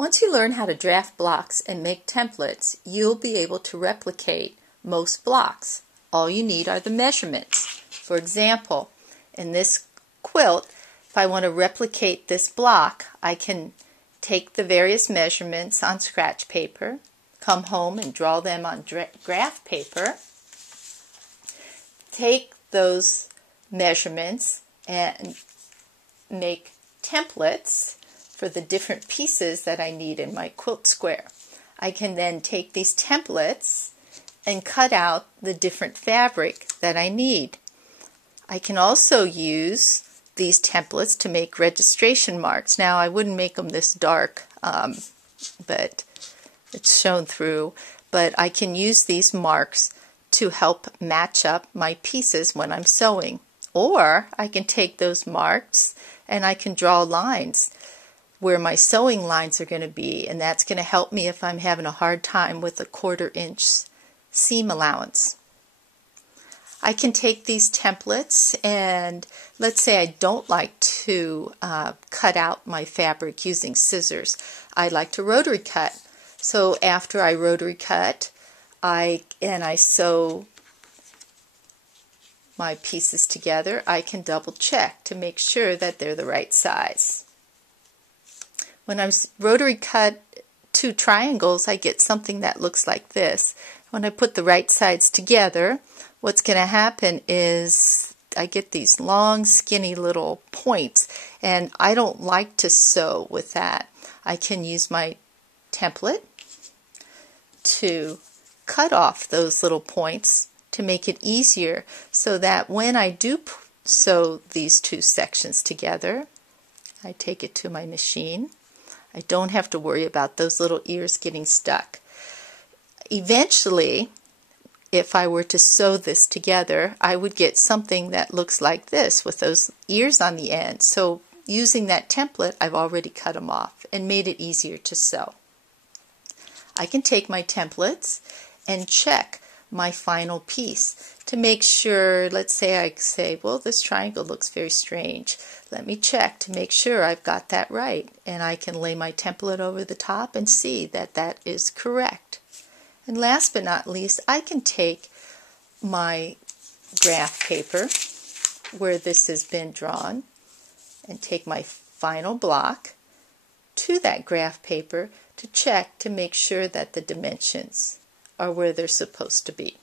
Once you learn how to draft blocks and make templates, you'll be able to replicate most blocks. All you need are the measurements. For example, in this quilt, if I want to replicate this block, I can take the various measurements on scratch paper, come home and draw them on graph paper, take those measurements and make templates for the different pieces that I need in my quilt square. I can then take these templates and cut out the different fabric that I need. I can also use these templates to make registration marks. Now I wouldn't make them this dark, but it's shown through, but I can use these marks to help match up my pieces when I'm sewing. Or I can take those marks and I can draw lines where my sewing lines are going to be, and that's going to help me if I'm having a hard time with a 1/4 inch seam allowance. I can take these templates and let's say I don't like to cut out my fabric using scissors. I like to rotary cut. So after I rotary cut, I sew my pieces together, I can double check to make sure that they're the right size. When I'm rotary cut 2 triangles, I get something that looks like this. When I put the right sides together, what's going to happen is I get these long, skinny little points, and I don't like to sew with that. I can use my template to cut off those little points to make it easier, so that when I do sew these 2 sections together, I take it to my machine. I don't have to worry about those little ears getting stuck. Eventually, if I were to sew this together, I would get something that looks like this with those ears on the end. So using that template, I've already cut them off and made it easier to sew. I can take my templates and check my final piece to make sure. Let's say I say, well, this triangle looks very strange. Let me check to make sure I've got that right, and I can lay my template over the top and see that that is correct. And last but not least, I can take my graph paper where this has been drawn and take my final block to that graph paper to check to make sure that the dimensions are where they're supposed to be.